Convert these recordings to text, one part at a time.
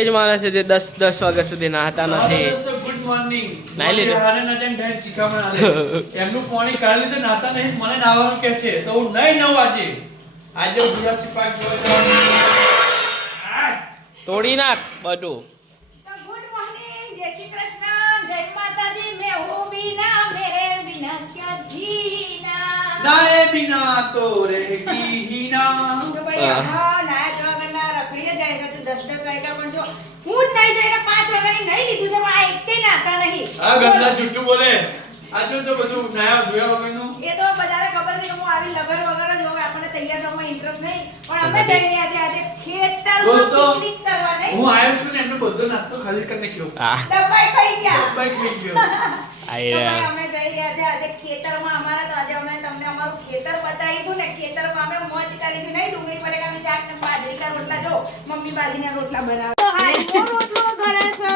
એ જ માણસ છે જે દસ દસ વાગ્યા સુધી નાહતા નથી. ગુડ મોર્નિંગ નાઈ લીધું? હારે ન જઈને ડાયરેક્ટ શીખામણ આલે. એમનું પાણી કાઢી લીધું નાતા નહીં મને નાવાનું કે છે. તો હું નહીં નવ આજે આજે તોડી નાખ બધું. ના એ મોર્નિંગ જય શ્રી કૃષ્ણ જય માતાજી. મેં હું બીના મેરે બિના ક્યાં જીના નાએ બિના તો રહેગી ના તો ભાઈ હા. હા નાયા ધોયા વગરના રખડીએ જાય છે તો દસ દસ વાગ્યા પણ જો હું જ નહીં જઈને 5 વાગ્યાની નહીં લીધું છે પણ આ એકેય નાતા નહીં. આ ગંદા જુઠ્ઠું બોલે. આ જો તો બધું નાયા ધોયા વગરનું. એ તો બધાને ખબર છે કે હું આવી લગર વગર જ હોઉં આપણને તૈયાર થવામાં ઇન્ટરેસ્ટ નહીં. પણ અમે જઈ રહ્યા છે આજે ખેતરમાં દોસ્તો, પિકનિક કરવા નહીં? હું આવ્યો છું ને એમને બધો નાસ્તો ખાલી કરીને નાખ્યો દબાઈ ખાઈ ગયા. દબાઈ ખાઈ ગયો. રહ્યા. અમે જઈ રહ્યા છે આજે ખેતરમાં અમારા તો આજે અમે તમને અમારું ખેતર બતાવીશું ને ખેતરમાં અમે મોજ કરી નહીં ડુંગળી બટેકાનું બાજરીના રોટલા જો મમ્મી બાજરીના રોટલા બનાવે. તો હાથમાં રોટલો ઘડે છે.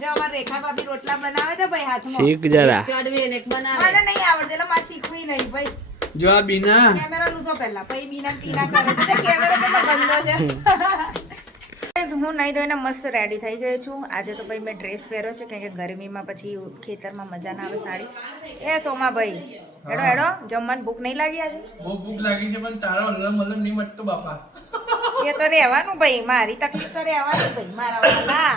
જો અમાર રેખા ભાભી રોટલા બનાવે છે ભાઈ હાથમાં. શીખ જરા. મને નહીં આવડતું એટલે મારે શીખવી નહીં ભાઈ. જો આ બીના. કેમેરા લૂસો પહેલા. પછી બીના પીના કરે છે કેમેરા પહેલા ગંદો છે. હું નહીં ધોઈને મસ્ત રેડી થઈ ગઈ છું. આજે તો ભાઈ મેં ડ્રેસ પહેર્યો છે કેમ કે ગરમીમાં પછી ખેતરમાં મજા ના આવે સાડી. એ સોમાભાઈ એડો એડો જમવાનું ભૂખ નહીં લાગી આજે? બહુ ભૂખ લાગી છે પણ તારો અલમ અલમ નહીં મટતો બાપા. એ તો રહેવાનું ભાઈ મારી તકલીફ તો રહેવાની ભાઈ મારા ના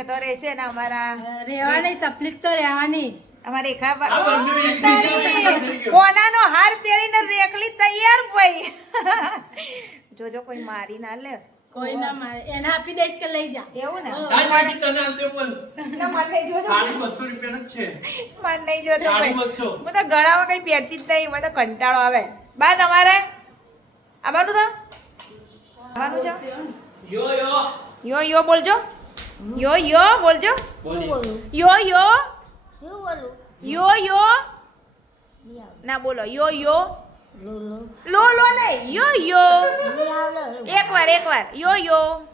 એ તો રહેશે ને અમારા. રહેવાની તકલીફ તો રહેવાની. અમારે. કોનાનો હાર પહેરીને રેકલી તૈયાર ભાઈ. જોજો કોઈ મારી ના લે. કોઈ ના મારે એને આપી દઈશ કે લઈ જા. એવું ને? તારી માટી તને આલતે બોલ. ના માર લઈ જોજો થાળી બસો રૂપિયાનો જ છે. માર નહીં જોતો થાળી ભાઈ. બસો. હું તો ગળામાં કઈ પહેરતી જ નહીં મને કંટાળો આવે. બા તમારે? આવવાનું તો? આવવાનું છે? યો યો. યો યો બોલજો. યો યો બોલજો. યો યો. યો યો. ના બોલો. યો યો. લો લો. નહીં યો યો. એક વાર એક વાર યો યો.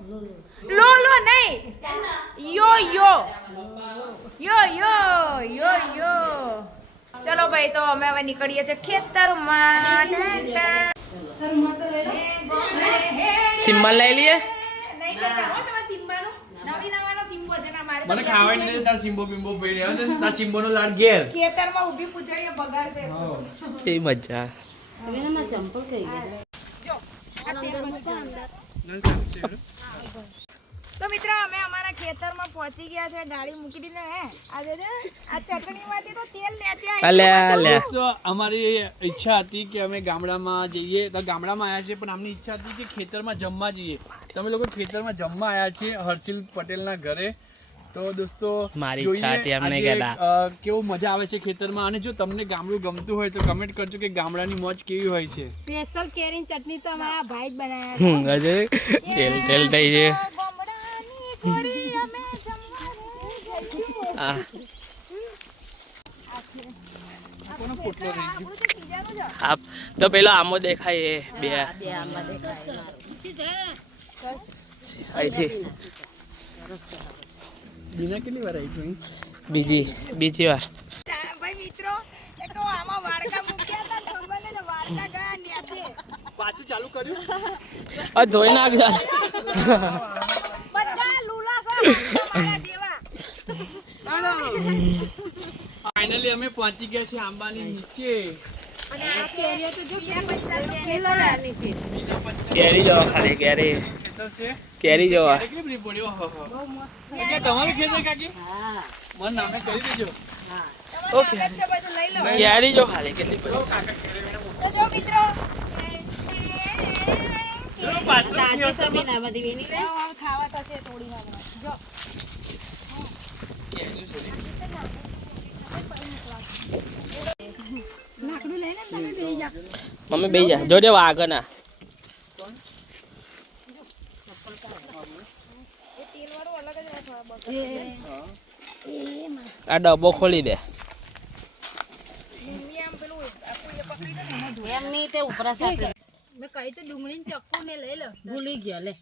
લો લો. નહીં. યો યો. યો યો યો યો. ચલો ભાઈ તો અમે હવે નીકળીએ છીએ ખેતરમાં. સિમ્બલ લઈ લઈએ? સિમ્બો મને ખાવા નહીં તાર સિમ્બો બિમ્બો પડી રહ્યો છે તાર સિમ્બોનો લાડ ઘેર. ખેતરમાં ઊભી પૂછડીએ બગાડશે. એ મજા. ચંપલ કઈ તો મિત્રો અમે અમારા ખેતરમાં પહોંચી ગયા છે ગાડી મૂકી દીધી હે આજે આ ચટણીમાંથી તો તેલ નેચે આવી અલ્યા અલ્યા અમારી ઈચ્છા હતી કે અમે ગામડામાં જઈએ તો ગામડામાં આવ્યા છીએ પણ અમની ઈચ્છા હતી કે ખેતરમાં જમવા જઈએ તમે લોકો ખેતરમાં જમવા આવ્યા છે હર્ષિલ પટેલના ઘરે તો દોસ્તો મારી ઈચ્છા હતી, અમને કહેતા. કેવું મજા આવે છે ખેતરમાં? અને જો તમને ગામડું ગમતું હોય તો કમેન્ટ કરજો કે ગામડાની મોજ કેવી હોય છે. સ્પેશિયલ કેરીની ચટણી તો અમારા ભાઈ જ બનાવ્યા હમ, હજુ તેલ તેલ થઈ છે. આપ તો પેલો આમો દેખાય એ બે. અહીંથી. બીના કેટલી વાર આવી તું બીજી બીજી વાર. ભાઈ મિત્રો એક તો આમાં વાડકા મૂક્યા હતા ખબર ને વાડકા ગયા ન્યાથી પાછું ચાલુ કર્યું? આ ધોઈ નાખ જા. બધા લુલા સા ફાઇનલી અમે પહોંચી ગયા છીએ આંબાની નીચે. કેરી જવા ખાલી કેરી. કેરી જવા. કરી જો ખાલી કેટલી મમ્મી બે જા. જોજે ના. આ ડબ્બો ખોલી દે. મેં કહી તો ડુંગળીની ચક્કુ ને લઈ લો ભૂલી ગયા લે.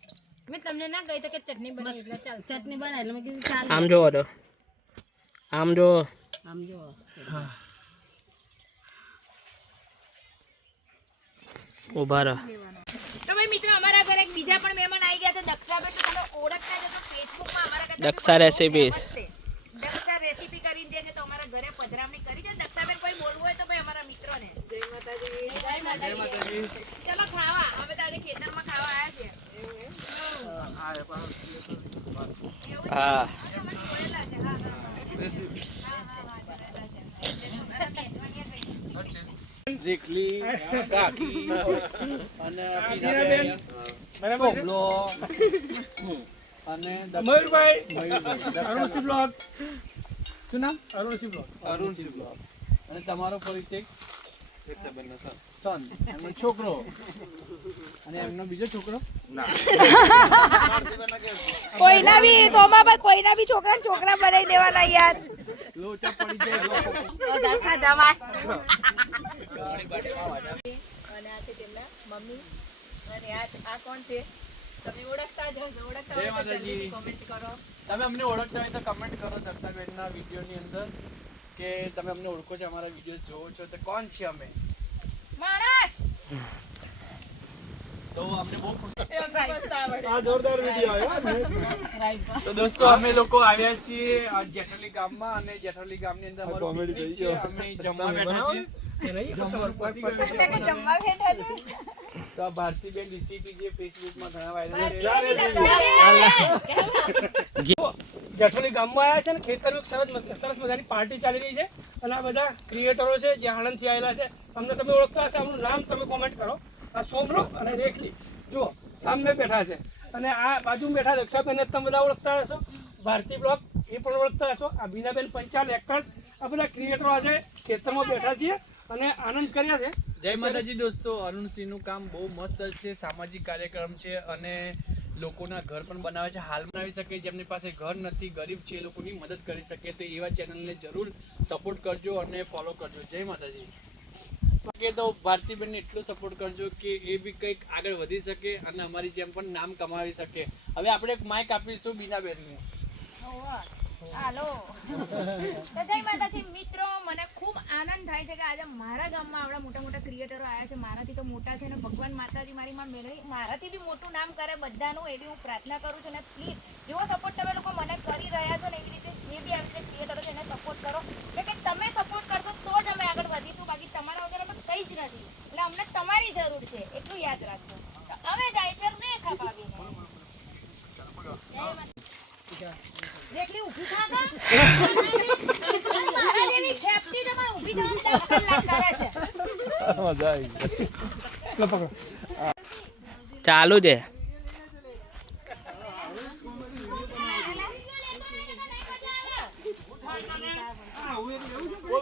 મેં તમને ના કહી તો કે ચટણી બનાવી એટલે ચાલ ચટણી બનાવી એટલે મેં કીધું ચાલ. આમ જોવો તો. આમ જો આમ જો ઊભા રહો. તો ભાઈ મિત્રો અમારા ઘરે એક બીજા પણ મહેમાન આવી ગયા છે. દક્ષાબેન તો તમે ઓળખતા જ હશો ફેસબુકમાં. અમારા દક્ષા છે. દક્ષા રેસીપી કરીને જે છે તો અમારા ઘરે પધરામણી કરી છે. દક્ષાબેન કોઈ બોલવું હોય તો ભાઈ અમારા મિત્રોને. જય માતાજી. જય માતાજી. ચલો ખાવા. અમે તો આજે ખેતરમાં ખાવા આવ્યા છે? હા અમે જોયેલા છે. હા, હા, હા. જેકલી કાકી અને સોમલો અને મયુરભાઈ. મયુરભાઈ, અરુણસિંહ બ્લોગ શું નામ? Arunsinh blog Arunsinh blog. અને તમારો પરિચય? સન. એમનો છોકરો. અને એમનો બીજો છોકરો? કોઈના બી સોમાભાઈ કોઈના બી છોકરા છોકરા બનાવી દેવાના યાર. લોચા પડી જાય. લોકો. અને આ છે તેમના મમ્મી. અને આ આ કોણ છે? તમે ઓળખતા જ હશો ઓળખતા જય માતાજી. કરો. તમે અમને ઓળખતા હોય તો કમેન્ટ કરો દક્ષાબેનના વિડીયોની અંદર કે તમે અમને ઓળખો છો અમારા વીડિયો જોવો છો. તો કોણ છે અમે? માણસ તો અમને બહુ ખુશી એ મસ્ત આવડે. આ જોરદાર વીડિયો આવ્યો તો દોસ્તો અમે લોકો આવ્યા છીએ ગામમાં અને ગામની અંદર છે. અમે જમવા બેઠા છીએ. તો ભારતીબેન જે ફેસબુકમાં ઘણા વાયરલ છે. જેઠોલી ગામમાં આવ્યા છે ને ખેતરમાં સરસ સરસ મજાની પાર્ટી ચાલી રહી છે. અને આ બધા ક્રિએટરો છે જે આણંદથી આવેલા છે. અમને તમે ઓળખતા હશે આમનું નામ તમે કોમેન્ટ કરો. આ સોમરો અને રેખલી. જો સામે બેઠા છે. અને આ બાજુ બેઠા રક્ષાબેન તમે બધા ઓળખતા હશો. ભારતી બ્લોક, એ પણ ઓળખતા હશો. આ બીનાબેન પંચાલ એક્ટર્સ આ બધા ક્રિએટરો આજે ખેતરમાં બેઠા છીએ અને આનંદ કર્યા છે. જય માતાજી દોસ્તો. અરુણસિંહનું કામ બહુ મસ્ત છે. સામાજિક કાર્યક્રમ છે અને લોકોના ઘર પણ બનાવે છે. હાલ બનાવી શકે જેમની પાસે ઘર નથી, ગરીબ છે, એ લોકોની મદદ કરી શકે. તો એવા ચેનલને જરૂર સપોર્ટ કરજો અને ફોલો કરજો. જય માતાજી. બાકી તો ભારતીબેનને એટલો સપોર્ટ કરજો કે એ બી કંઈક આગળ વધી શકે અને અમારી જેમ પણ નામ કમાવી શકે. હવે આપણે એક માઇક આપીશું બીનાબેનને. હાલો. તો માતાજી. મિત્રો, મને ખૂબ આનંદ થાય છે કે આજે મારા ગામમાં આવડા મોટા મોટા ક્રિએટરો આવ્યા છે. મારાથી તો મોટા છે અને ભગવાન માતાજી મારી માં મેળવી. મારાથી બી મોટું નામ કરે બધાનું એવી હું પ્રાર્થના કરું છું અને પ્લીઝ જેવો સપોર્ટ તમે લોકો મને કરી રહ્યા છો ને એવી રીતે જે બી આવી રીતે ક્રિએટરો છે એને સપોર્ટ કરો. એટલે કે તમે સપોર્ટ કરશો તો જ અમે આગળ વધીશું બાકી તમારા વગર અમે કંઈ જ નથી એટલે અમને તમારી જરૂર છે એટલું યાદ રાખજો. હવે જાય છે ને જેટલી ઊભી થા મારા જેવી ખેપટી તો પણ ઊભી થવામાં દસ કલાક કરે છે ચાલુ છે. બોલ બોલ ના કર હા, કરીએ આપણે મસ્ત. અચાનક જ બીના કામચોર. આજે ના મને કામચોર કહે છે, હું કામચોર નહીં સોંપવા. મીનાબેન લો ને આના આના કીધું પછી એને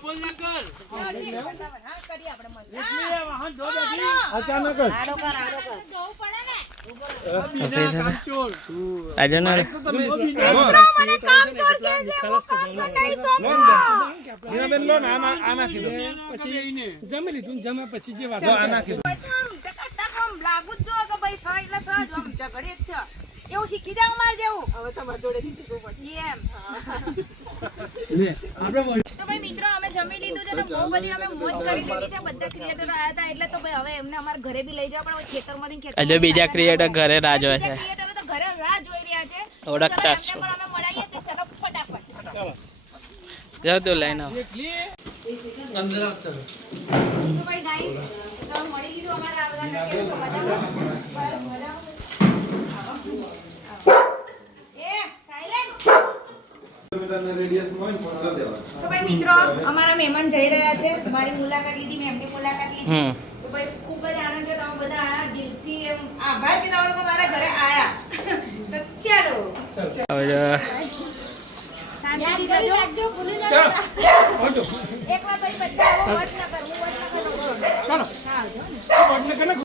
જમી લીધું જમે જમ્યા પછી જે વાત આના કીધું લાગુ જ જો કે ભાઈ સા એટલે સા આમ ઝઘડે જ છે. એવું શીખી જાવ માર જેવું. હવે તમારા જોડેથી શીખવું પડશે. એમ. આપણે તો ભાઈ મિત્રો અમે જમી લીધું છે ને બહુ બધી અમે મોજ કરી લીધી છે. બધા ક્રિએટરો આયા હતા એટલે તો ભાઈ હવે એમને અમારા ઘરે બી લઈ જાવ પણ ખેતરમાંથી ખેતર હજુ બીજા ક્રિએટર ઘરે રાહ જોવે છે. બીજા તો ઘરે રાહ જોઈ રહ્યા છે. તો ઓળખતા ચલો પણ અમે મળાઈએ તો ચલો ફટાફટ. જાવ તો લઈને આવ. અંદર આવતા તો ભાઈ ગાઈસ તો મળી લીધું અમારા આ બધા કેમ છો? મજામાં? બસ, મજામાં? આવો. એ, silent. તો ભાઈ મિત્રો અમારા મહેમાન જઈ રહ્યા છે. મારી મુલાકાત લીધી મેં એમની મુલાકાત લીધી. તો ભાઈ ખૂબ જ આનંદ છે તમે બધા આયા દિલથી એમ આભાર કે તમે લોકો મારા ઘરે આયા. તો ચાલો. એક વાર ભાઈ બધા વટ ન કર હું વટ ન કરું. ચાલો